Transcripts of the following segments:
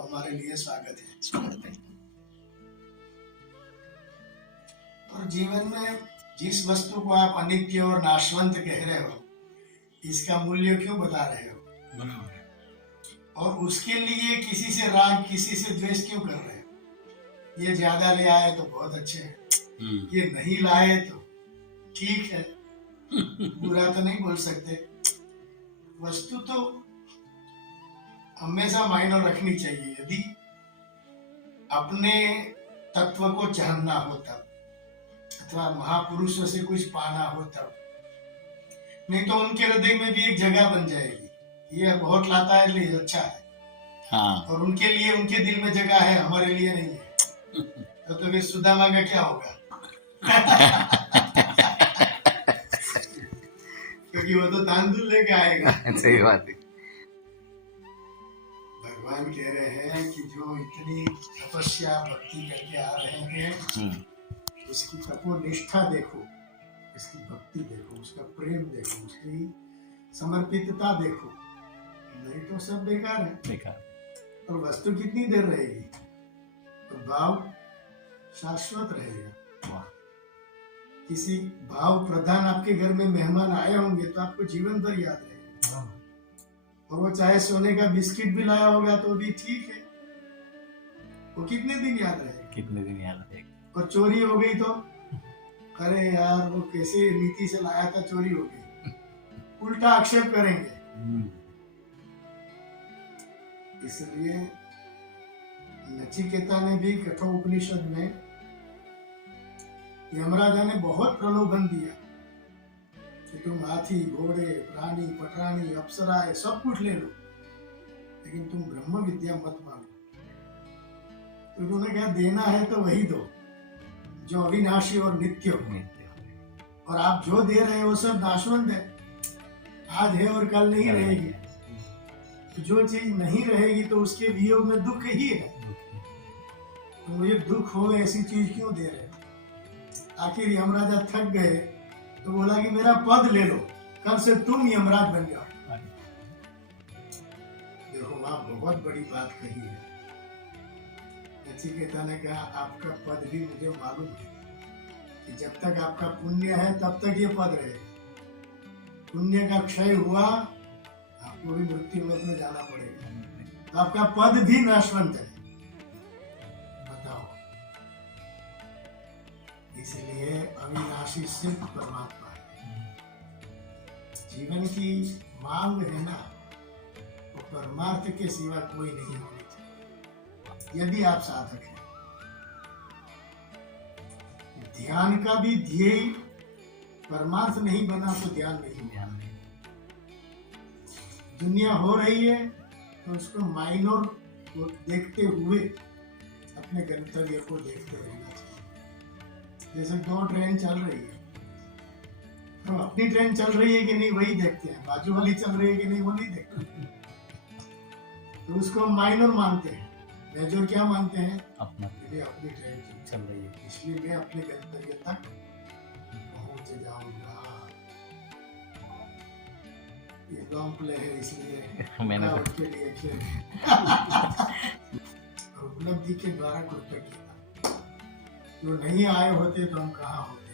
हमारे लिए स्वागत है। स्वागत है। और जीवन में जिस वस्तु को आप अनित्य और नाशवंत कह रहे हो, इसका मूल्य क्यों बता रहे हो? बराबर है। और उसके लिए किसी से राग, किसी से द्वेष क्यों कर रहे हो? ये ज्यादा ले आए तो बहुत अच्छे हैं, ये नहीं लाए तो ठीक है, बुरा तो नहीं बोल सकते। वस्तु तो हमेशा मायने रखनी चाहिए। यदि अपने तत्व को जानना हो तब, अथवा महापुरुषों से कुछ पाना हो तब, नहीं तो उनके हृदय में भी एक जगह बन जाएगी। ये बहुत लाता है लिए अच्छा है, हाँ। और उनके लिए उनके दिल में जगह है, हमारे लिए नहीं है। तो फिर सुदामा का क्या होगा? क्योंकि वो तो तांदुल लेके आएगा। सही बात है। भगवान कह रहे हैं कि जो इतनी तपस्या भक्ति करके आ रहे हैं, उसकी तपोनिष्ठा देखो, इसकी भक्ति देखो, उसका प्रेम देखो, उसकी समर्पितता देखो, नहीं तो सब बेकार है। बेकार। और वस्तु कितनी देर रहेगी? तो भाव शाश्वत रहेगा। वाह। किसी भाव प्रधान आपके घर में मेहमान आए होंगे तो आपको जीवन भर याद रहेगा। और वो चाहे सोने का बिस्किट भी लाया होगा तो भी ठीक है, वो कितने दिन याद रहेगा? कितने दिन याद रहेगा। और चोरी हो गई तो अरे यार वो कैसे नीति से लाया था, चोरी हो गई, उल्टा आक्षेप करेंगे। इसलिए नचिकेता ने भी कठोपनिषद में यमराजा ने बहुत प्रलोभन दिया कि तुम हाथी, घोड़े, प्राणी, पटरानी, अप्सराएं सब कुछ ले लो, लेकिन तुम ब्रह्म विद्या मत मांगो। तो उन्होंने कहा देना है तो वही दो जो अविनाशी और नित्य हो, और आप जो दे रहे हो सब नाशवंत है, आज है और कल नहीं रहेगी। तो जो चीज नहीं रहेगी तो उसके वियोग में दुख ही है। तो मुझे दुख हो ऐसी चीज क्यों दे रहे हो? आखिर यमराजा थक गए तो बोला कि मेरा पद ले लो, कल से तुम यमराज बन जाओ। देखो आप बहुत बड़ी बात कही है। नचिकेता ने कहा आपका पद भी मुझे मालूम है कि जब तक आपका पुण्य है तब तक ये पद रहेगा। पुण्य का क्षय हुआ आपको भी मृत्यु लोक में जाना पड़ेगा, तो आपका पद भी नाशवंत है। बताओ, इसलिए अविनाशी सिर्फ परमात्मा है। जीवन की मांग है ना, वो परमार्थ के सिवा कोई नहीं होनी चाहिए यदि आप साधक हैं। ध्यान का भी ध्येय परमार्थ नहीं बना तो ध्यान नहीं। दुनिया हो रही है तो उसको माइनर को देखते हुए अपने गंतव्य को देखते रहना चाहिए। जैसे दो ट्रेन चल रही है, तो अपनी ट्रेन चल रही है कि नहीं वही देखते हैं, बाजू वाली चल रही है कि नहीं वो नहीं देखते, तो उसको माइनर मानते हैं। मेजर क्या मानते हैं? अपनी ट्रेन चल रही है, इसलिए मैं अपने गंतव्य तक पहुंच जाऊंगा। ये लॉन्ग प्ले है इसलिए मैंने उसके लिए खेल। उपलब्धि के द्वारा कृतज्ञता, जो नहीं आए होते तो हम कहाँ होते।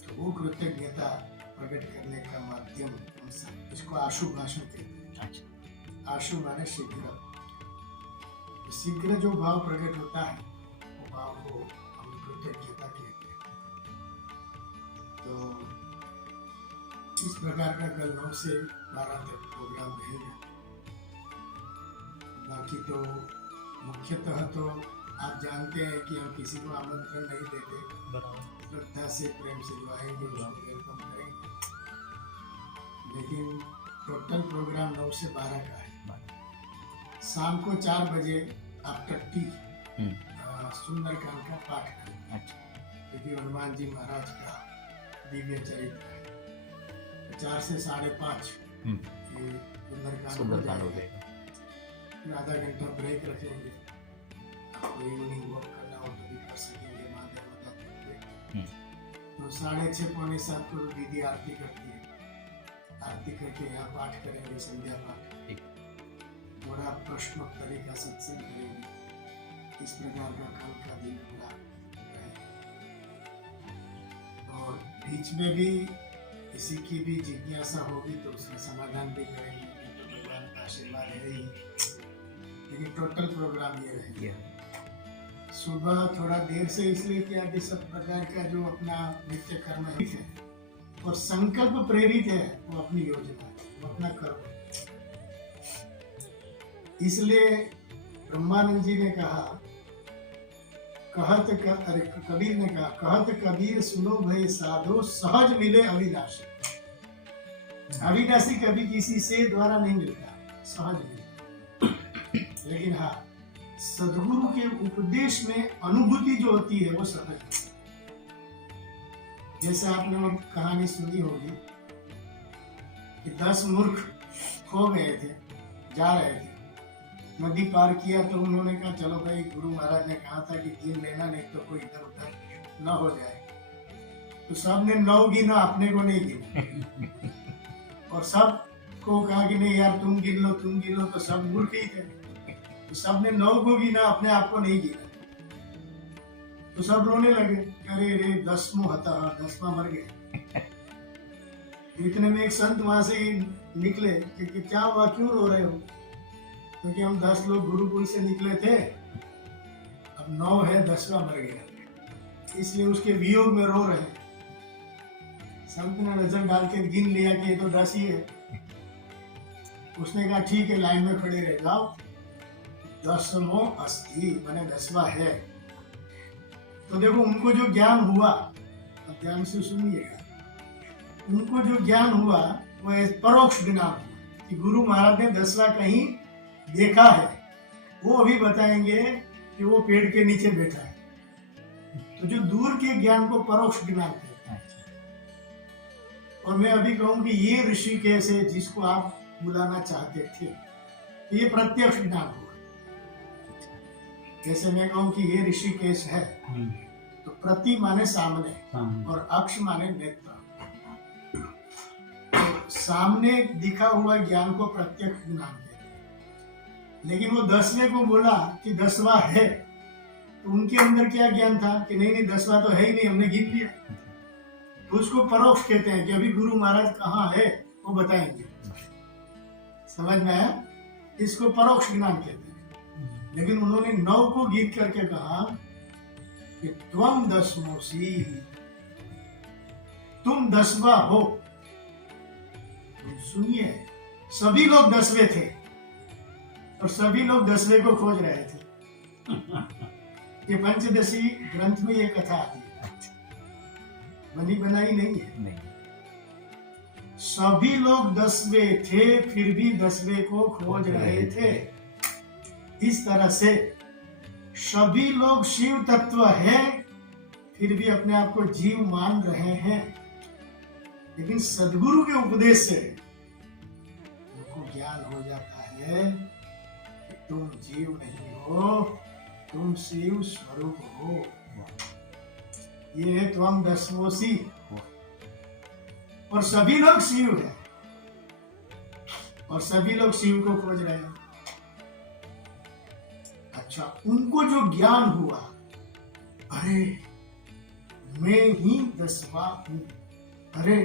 तो वो कृतज्ञता प्रकट करने का माध्यम इसको आशु भाषण कहते हैं। आशु माने शीघ्र। तो शीघ्र जो भाव प्रकट होता है वो भाव को हम कृतज्ञता कहते हैं। तो इस प्रकार का कल 9 से 12 तक प्रोग्राम रहेगा। बाकी तो मुख्यतः तो आप जानते हैं कि हम किसी को आमंत्रण नहीं देते, श्रद्धा से प्रेम से जो आएंगे उसको वेलकम करेंगे। लेकिन टोटल प्रोग्राम 9 से 12 का है। शाम को 4 बजे आप टट्टी सुंदरकांड का पाठ करेंगे, क्योंकि हनुमान जी महाराज का दिव्य चरित्र है। 4 से 5:30 ये सुंदरकांड हो जाएगा। फिर आधा घंटा ब्रेक रखेंगे, आपको इवनिंग वॉक करना हो तो भी कर सकेंगे माँ देवता तक। तो 6:30 पौने 7 को दीदी आरती करती है, आरती करके यहाँ पाठ करेंगे, संध्या पाठ। थोड़ा और आप प्रश्नोत्तरी का सत्संग करेंगे। इस प्रकार का कल का दिन पूरा रहेगा। और बीच में भी किसी की भी जिज्ञासा होगी तो उसका समाधान भी करेंगे, तो भगवान का आशीर्वाद है ही। लेकिन टोटल प्रोग्राम ये रहेगा। सुबह थोड़ा देर से इसलिए किया कि सब प्रकार का जो अपना नित्य कर्म है और संकल्प प्रेरित है, वो अपनी योजना है, वो अपना कर्म। इसलिए ब्रह्मानंद जी ने कहा, कबीर ने कहा, कहत कबीर सुनो भय साधो सहज मिले अविनाशी। अविनाशी कभी किसी से द्वारा नहीं मिलता, सहज मिले। लेकिन हाँ, सदगुरु के उपदेश में अनुभूति जो होती है वो सहज है। जैसे आपने वो कहानी सुनी होगी कि 10 मूर्ख खो गए थे, जा रहे थे, नदी पार किया तो उन्होंने कहा चलो भाई, गुरु महाराज ने कहा था कि गिन लेना, नहीं तो कोई इधर उधर न हो जाए। तो सबने 9 गिना, अपने को नहीं गिना। और सब को कहा कि नहीं यार तुम गिन लो, तुम गिन लो, तो सब मूर्ख ही थे। तो सबने 9 को गिना, अपने आप को नहीं गिना। तो सब रोने लगे, अरे रे 10वां हता, 10वां मर गया। इतने में एक संत वहां से निकले कि क्या हुआ, क्यों रो रहे हो? क्योंकि हम 10 लोग गुरुकुल से निकले थे, अब 9 है, 10वां मर गया, इसलिए उसके वियोग में रो रहे। संत ने नजर डाल के गिन लिया कि ये तो 10 ही है। उसने कहा ठीक है, लाइन में खड़े रह जाओ, 10वां अस्ति माने 10वां है। तो देखो उनको जो ज्ञान हुआ, अब ध्यान से सुनिएगा, उनको जो ज्ञान हुआ वो परोक्ष ज्ञान हुआ कि गुरु महाराज ने 10वां कहीं देखा है। वो अभी बताएंगे कि वो पेड़ के नीचे बैठा है। तो जो दूर के ज्ञान को परोक्ष ज्ञान कहते हैं। और मैं अभी कहूं कि ये ऋषिकेश है जिसको आप बुलाना चाहते थे, ये प्रत्यक्ष ज्ञान हुआ। जैसे मैं कहूं कि ये ऋषिकेश है, तो प्रति माने सामने और अक्ष माने नेत्र। तो सामने दिखा हुआ ज्ञान को प्रत्यक्ष ज्ञान कहते हैं। लेकिन वो 10वें को बोला कि 10वां है, तो उनके अंदर क्या ज्ञान था कि नहीं नहीं 10वां तो है ही नहीं, हमने गिन लिया। तो उसको परोक्ष कहते हैं कि अभी गुरु महाराज कहाँ है वो बताएंगे। समझ में आया? इसको परोक्ष ज्ञान कहते हैं। लेकिन उन्होंने 9 को गिन करके कहा कि त्वम 10मोसी, तुम 10वां हो। सुनिए, सभी लोग 10वें थे और सभी लोग 10वें को खोज रहे थे। ये पंचदशी ग्रंथ में ये कथा आती है, बनी बनाई नहीं है। नहीं। सभी लोग 10वें थे, फिर भी 10वें को खोज रहे थे। इस तरह से सभी लोग शिव तत्व हैं, फिर भी अपने आप को जीव मान रहे हैं। लेकिन सदगुरु के उपदेश से उनको ज्ञान हो जाता है कि तुम जीव नहीं हो, तुम शिव स्वरूप हो। ये है त्वम 10मोसी। और सभी लोग शिव हैं और सभी लोग शिव को खोज रहे हैं। अच्छा, उनको जो ज्ञान हुआ, अरे मैं ही 10वां हूं, अरे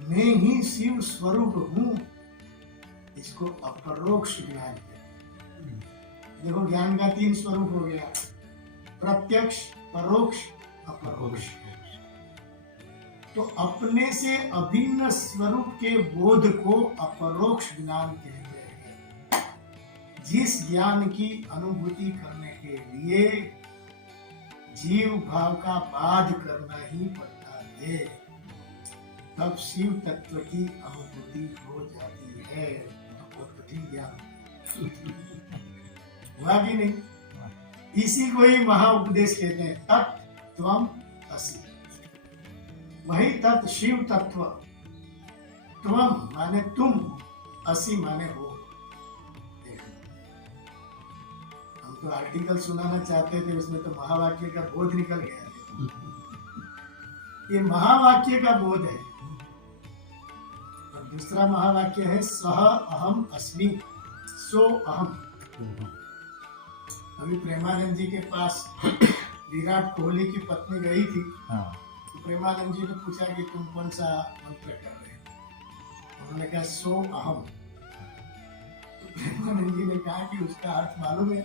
मैं ही शिव स्वरूप हूं, इसको अपरोक्ष ज्ञान है। देखो ज्ञान का 3 स्वरूप हो गया, प्रत्यक्ष, परोक्ष, अपरोक्ष। तो अपने से अभिन्न स्वरूप के बोध को अपरोक्ष ज्ञान कहते हैं। जिस ज्ञान की अनुभूति करने के लिए जीव भाव का बाध करना ही पड़ता है, तब शिव तत्व की अनुभूति हो जाती है। तो कठिन ज्ञान हुआ कि नहीं? इसी को ही महाउपदेश कहते हैं, तत् त्वम असि। वही तत् शिव तत्व, त्वम माने तुम, असि माने हो। हम तो आर्टिकल सुनाना चाहते थे, उसमें तो महावाक्य का बोध निकल गया। ये महावाक्य का बोध है। और दूसरा महावाक्य है सह अहम अस्मि, सो अहम। अभी प्रेमानंद जी के पास विराट कोहली की पत्नी गई थी, हाँ तो प्रेमानंद जी ने पूछा कि तुम कौन सा मंत्र कर रहे हो? उन्होंने कहा सो अहम। तो प्रेमानंद जी ने कहा कि उसका अर्थ मालूम है?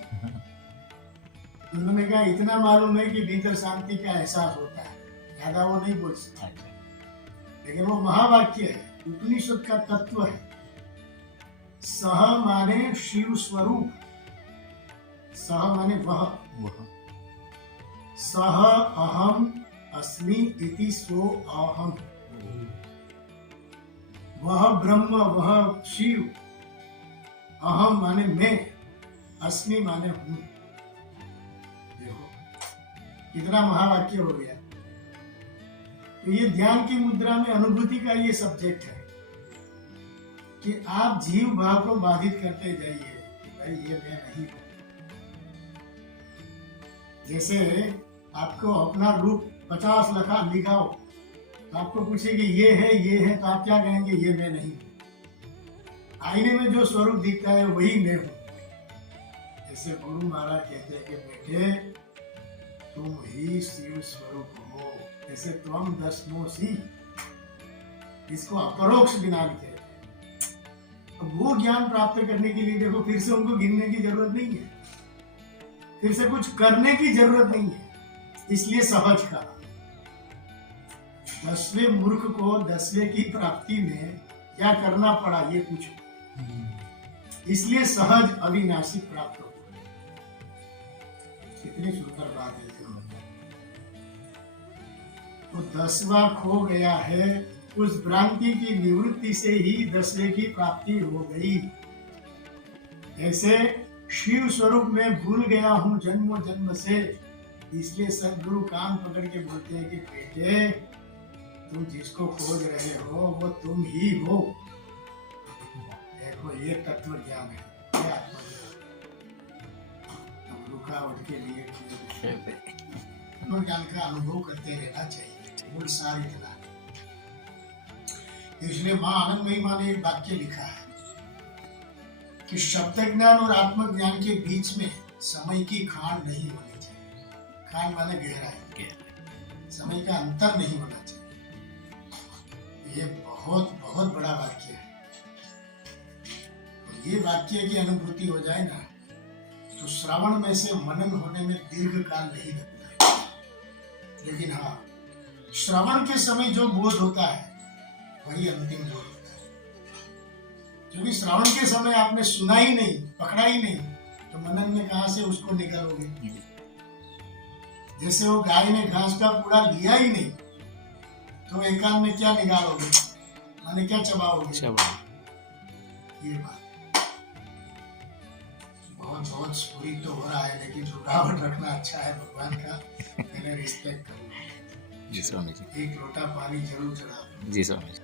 उन्होंने कहा इतना मालूम है कि भीतर शांति का एहसास होता है, ज्यादा वो नहीं बोल सकता, लेकिन वो महावाक्य है, उपनिषद का तत्व है। सह माने शिव स्वरूप, सह माने वह, सह अहम अस्मि इति सो अहम। वह ब्रह्म, वह शिव, अहम माने मैं, अस्मि माने हूँ। देखो कितना महावाक्य हो गया। तो ये ध्यान की मुद्रा में अनुभूति का ये सब्जेक्ट है कि आप जीव भाव को बाधित करते जाइए कि भाई ये मैं नहीं हूं। जैसे आपको अपना रूप 50 लखा लिखाओ, तो आपको पूछे कि ये है, तो आप क्या कहेंगे? ये मैं नहीं हूं। आईने में जो स्वरूप दिखता है वही मैं हूं। जैसे गुरु महाराज कहते हैं कि बेटे तुम ही शिव स्वरूप हो, जैसे त्वम दशमोसी, इसको अपरोक्ष ज्ञान कहते हैं। तो वो ज्ञान प्राप्त करने के लिए देखो फिर से उनको गिनने की जरूरत नहीं है, फिर से कुछ करने की जरूरत नहीं है, इसलिए सहज कहा। 10वें मूर्ख को 10वें की प्राप्ति में क्या करना पड़ा ये पूछो, इसलिए सहज अविनाशी प्राप्त हो। कितनी सुंदर बात है। तो 10वां खो गया है, उस भ्रांति की निवृत्ति से ही 10वें की प्राप्ति हो गई। ऐसे शिव स्वरूप में भूल गया हूँ जन्मों जन्म से, इसलिए सदगुरु कान पकड़ के बोलते हैं कि बेटे तुम जिसको खोज रहे हो वो तुम ही हो। देखो ये तत्व ज्ञान है, क्या रुकावट के लिए ज्ञान का अनुभव करते रहना चाहिए। मूल सार इतना है। इसलिए मां आनंदमयी मां ने एक वाक्य लिखा है कि शब्द ज्ञान और आत्मज्ञान के बीच में समय की खान नहीं होनी चाहिए। खान माने गहराई, समय का अंतर नहीं होना चाहिए। ये बहुत बहुत बड़ा वाक्य है। और ये वाक्य की अनुभूति हो जाए ना, तो श्रवण में से मनन होने में दीर्घ काल नहीं लगता। लेकिन हाँ, श्रवण के समय जो बोध होता है वही अंतिम बोध होता है। क्योंकि श्रवण के समय आपने सुना ही नहीं, पकड़ा ही नहीं, तो मनन में कहां से उसको निकालोगे? जैसे वो गाय ने घास का पूरा लिया ही नहीं, तो एकांत में क्या निकालोगे? माने क्या चबाओगे? ये बात बहुत बहुत स्फुरित तो हो रहा है, लेकिन रुकावट रखना अच्छा है। भगवान का मैंने रिस्पेक्ट करूंगा। जी स्वामी जी। एक लोटा पानी जरूर चढ़ा। जी स्वामी जी।